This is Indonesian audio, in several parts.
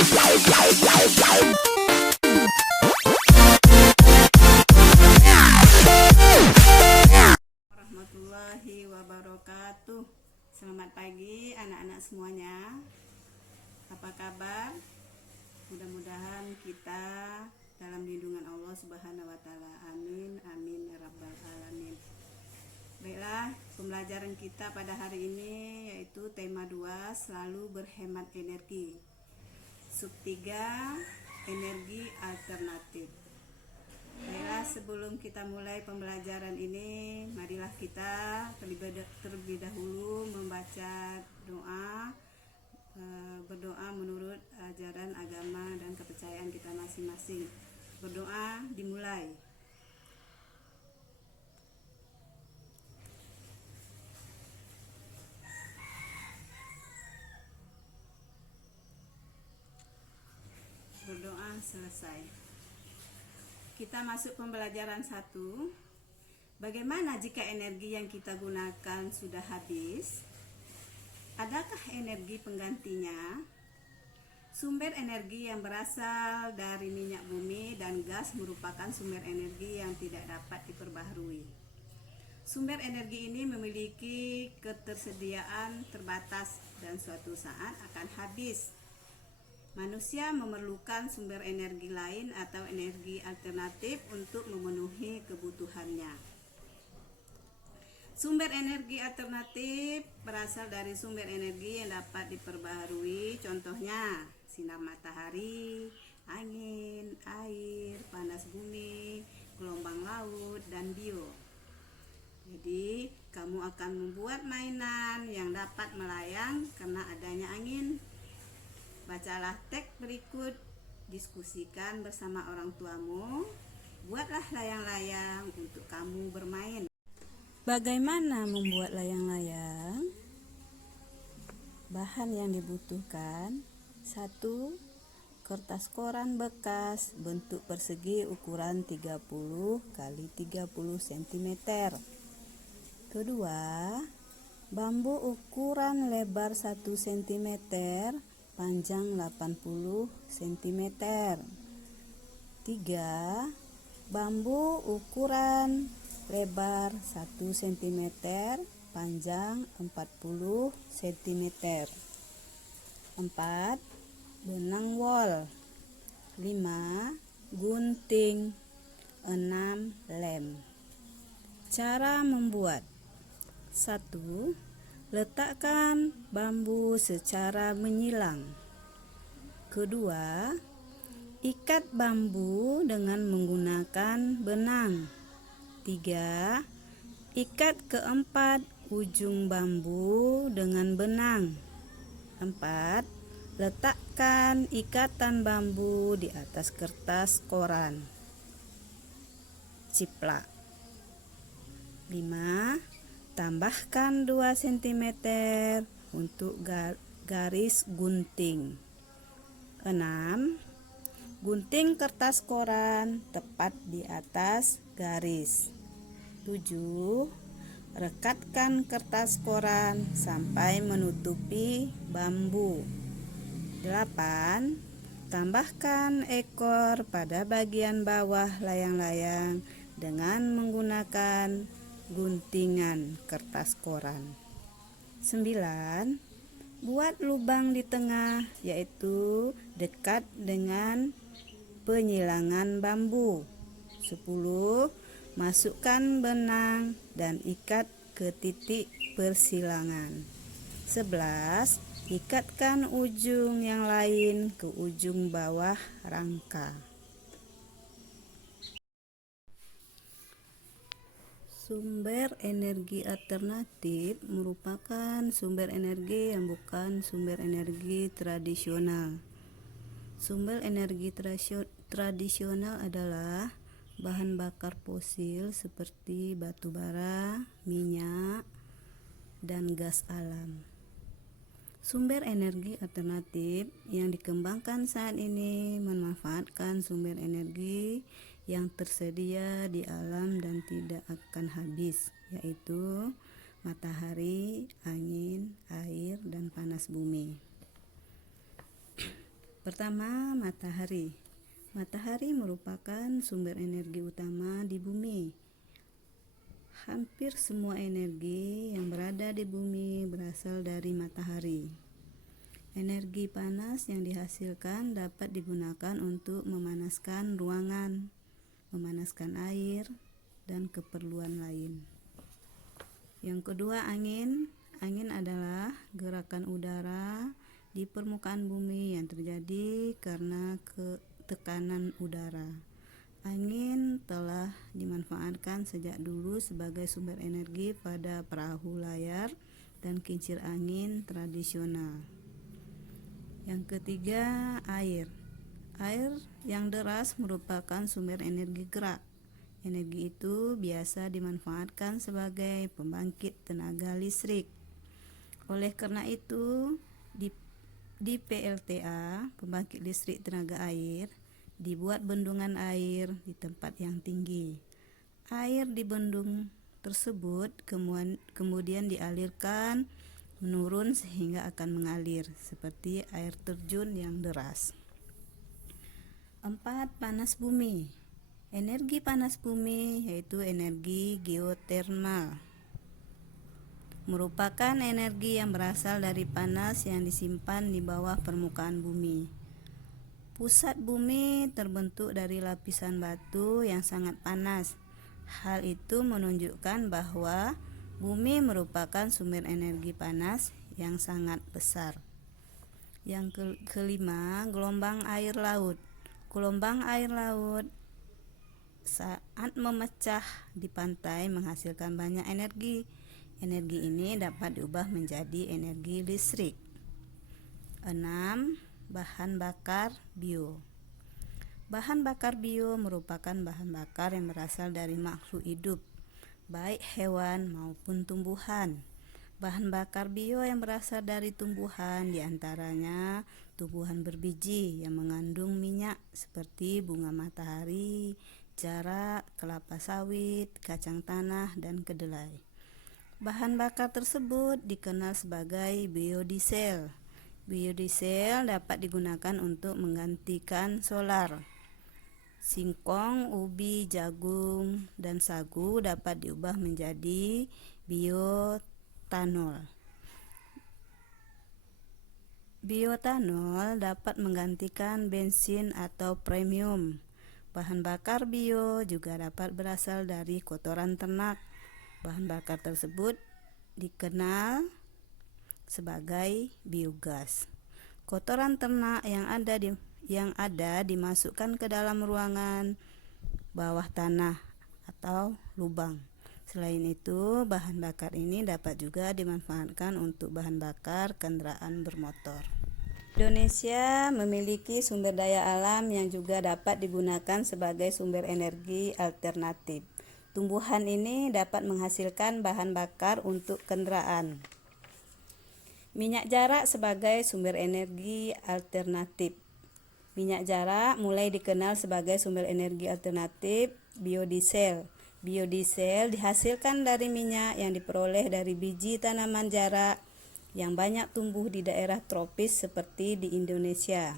Warahmatullahi wabarakatuh. Selamat pagi anak-anak semuanya. Apa kabar? Mudah-mudahan kita dalam lindungan Allah Subhanahu wa taala. Amin amin ya rabbal alamin. Baiklah, pembelajaran kita pada hari ini yaitu tema 2, selalu berhemat energi. Sub 3, energi alternatif. Baiklah, sebelum kita mulai pembelajaran ini, marilah kita terlebih dahulu membaca doa, berdoa menurut ajaran agama dan kepercayaan kita masing-masing. Berdoa dimulai. Berdoa selesai. Kita masuk pembelajaran 1. Bagaimana jika energi yang kita gunakan sudah habis? Adakah energi penggantinya? Sumber energi yang berasal dari minyak bumi dan gas merupakan sumber energi yang tidak dapat diperbaharui. Sumber energi ini memiliki ketersediaan terbatas dan suatu saat akan habis. Manusia memerlukan sumber energi lain atau energi alternatif untuk memenuhi kebutuhannya. Sumber energi alternatif berasal dari sumber energi yang dapat diperbaharui, contohnya sinar matahari, angin, air, panas bumi, gelombang laut, dan bio. Jadi, kamu akan membuat mainan yang dapat melayang karena adanya angin. Bacalah teks berikut, diskusikan bersama orang tuamu, buatlah layang-layang untuk kamu bermain. Bagaimana membuat layang-layang? Bahan yang dibutuhkan: 1. Kertas koran bekas bentuk persegi ukuran 30 x 30 cm. 2. Bambu ukuran lebar 1 cm, panjang 80 cm. 3. Bambu ukuran lebar 1 cm, panjang 40 cm. 4. Benang wol. 5. Gunting. 6. Lem. Cara membuat: 1. Letakkan bambu secara menyilang. 2. Ikat bambu dengan menggunakan benang. 3. Ikat keempat ujung bambu dengan benang. 4. Letakkan ikatan bambu di atas kertas koran. Ciplak. 5. Tambahkan 2 cm untuk garis gunting. 6. Gunting kertas koran tepat di atas garis. 7. Rekatkan kertas koran sampai menutupi bambu. 8. Tambahkan ekor pada bagian bawah layang-layang dengan menggunakan guntingan kertas koran. 9. Buat lubang di tengah, yaitu dekat dengan penyilangan bambu. 10. Masukkan benang dan ikat ke titik persilangan. 11. Ikatkan ujung yang lain ke ujung bawah rangka. Sumber energi alternatif merupakan sumber energi yang bukan sumber energi tradisional. Sumber energi tradisional adalah bahan bakar fosil seperti batu bara, minyak, dan gas alam. Sumber energi alternatif yang dikembangkan saat ini memanfaatkan sumber energi yang tersedia di alam dan tidak akan habis, yaitu matahari, angin, air, dan panas bumi. Pertama, matahari. Matahari merupakan sumber energi utama di bumi. Hampir semua energi yang berada di bumi berasal dari matahari. Energi panas yang dihasilkan dapat digunakan untuk memanaskan ruangan, memanaskan air, dan keperluan lain. Yang kedua, angin. Angin adalah gerakan udara di permukaan bumi yang terjadi karena tekanan udara. Angin telah dimanfaatkan sejak dulu sebagai sumber energi pada perahu layar dan kincir angin tradisional. Yang ketiga, air. Air yang deras merupakan sumber energi gerak. Energi itu biasa dimanfaatkan sebagai pembangkit tenaga listrik. Oleh karena itu, di PLTA, pembangkit listrik tenaga air, dibuat bendungan air di tempat yang tinggi. Air di bendung tersebut kemudian dialirkan menurun sehingga akan mengalir seperti air terjun yang deras. 4. Panas bumi. Energi panas bumi yaitu energi geotermal. Merupakan energi yang berasal dari panas yang disimpan di bawah permukaan bumi. Pusat bumi terbentuk dari lapisan batu yang sangat panas. Hal itu menunjukkan bahwa bumi merupakan sumber energi panas yang sangat besar. Yang kelima, gelombang air laut. Gelombang air laut saat memecah di pantai menghasilkan banyak energi. Energi ini dapat diubah menjadi energi listrik. 6. Bahan bakar bio. Bahan bakar bio merupakan bahan bakar yang berasal dari makhluk hidup, baik hewan maupun tumbuhan. Bahan bakar bio yang berasal dari tumbuhan diantaranya tumbuhan berbiji yang mengandung minyak seperti bunga matahari, jarak, kelapa sawit, kacang tanah, dan kedelai. Bahan bakar tersebut dikenal sebagai biodiesel. Biodiesel dapat digunakan untuk menggantikan solar. Singkong, ubi, jagung, dan sagu dapat diubah menjadi bioetanol. Bioetanol dapat menggantikan bensin atau premium. Bahan bakar bio juga dapat berasal dari kotoran ternak. Bahan bakar tersebut dikenal sebagai biogas. Kotoran ternak yang ada dimasukkan ke dalam ruangan bawah tanah atau lubang. Selain itu, bahan bakar ini dapat juga dimanfaatkan untuk bahan bakar kendaraan bermotor. Indonesia memiliki sumber daya alam yang juga dapat digunakan sebagai sumber energi alternatif. Tumbuhan ini dapat menghasilkan bahan bakar untuk kendaraan. Minyak jarak sebagai sumber energi alternatif. Minyak jarak mulai dikenal sebagai sumber energi alternatif biodiesel. Biodiesel dihasilkan dari minyak yang diperoleh dari biji tanaman jarak yang banyak tumbuh di daerah tropis seperti di Indonesia.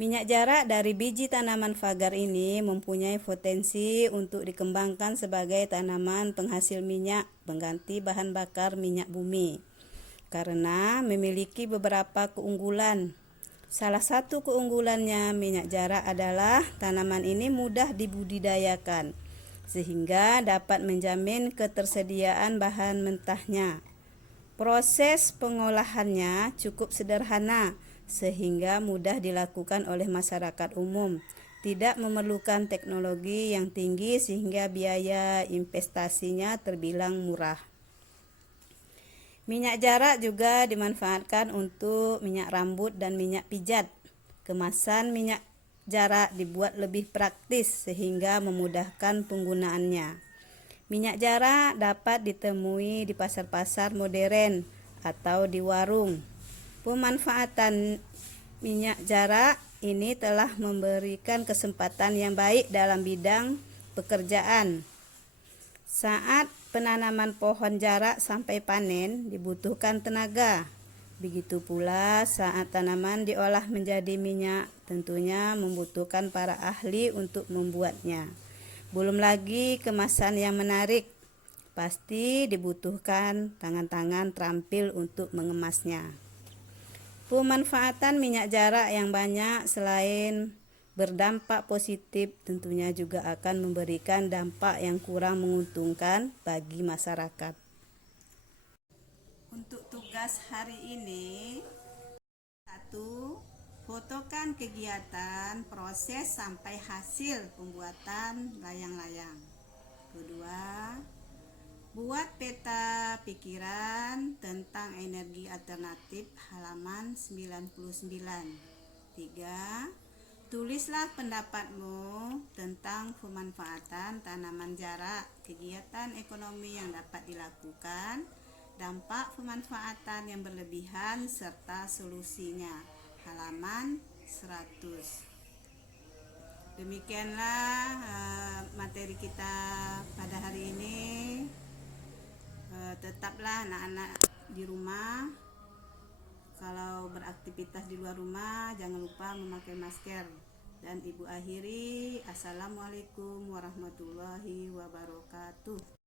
Minyak jarak dari biji tanaman fagar ini mempunyai potensi untuk dikembangkan sebagai tanaman penghasil minyak pengganti bahan bakar minyak bumi, karena memiliki beberapa keunggulan. Salah satu keunggulannya minyak jarak adalah tanaman ini mudah dibudidayakan, sehingga dapat menjamin ketersediaan bahan mentahnya. Proses pengolahannya cukup sederhana, sehingga mudah dilakukan oleh masyarakat umum. Tidak memerlukan teknologi yang tinggi sehingga biaya investasinya terbilang murah. Minyak jarak juga dimanfaatkan untuk minyak rambut dan minyak pijat. Kemasan minyak jarak dibuat lebih praktis sehingga memudahkan penggunaannya. Minyak jarak dapat ditemui di pasar-pasar modern atau di warung. Pemanfaatan minyak jarak ini telah memberikan kesempatan yang baik dalam bidang pekerjaan. Saat penanaman pohon jarak sampai panen dibutuhkan tenaga. Begitu pula saat tanaman diolah menjadi minyak, tentunya membutuhkan para ahli untuk membuatnya. Belum lagi kemasan yang menarik, pasti dibutuhkan tangan-tangan terampil untuk mengemasnya. Pemanfaatan minyak jarak yang banyak selain berdampak positif, tentunya juga akan memberikan dampak yang kurang menguntungkan bagi masyarakat. Untuk tugas hari ini, 1. Fotokan kegiatan proses sampai hasil pembuatan layang-layang. Kedua, buat peta pikiran tentang energi alternatif halaman 99. 3. Tulislah pendapatmu tentang pemanfaatan tanaman jarak, kegiatan ekonomi yang dapat dilakukan, dampak pemanfaatan yang berlebihan, serta solusinya. Halaman 100. Demikianlah materi kita pada hari ini. Tetaplah anak-anak di rumah. Kalau beraktivitas di luar rumah, jangan lupa memakai masker. Dan ibu akhiri, assalamualaikum warahmatullahi wabarakatuh.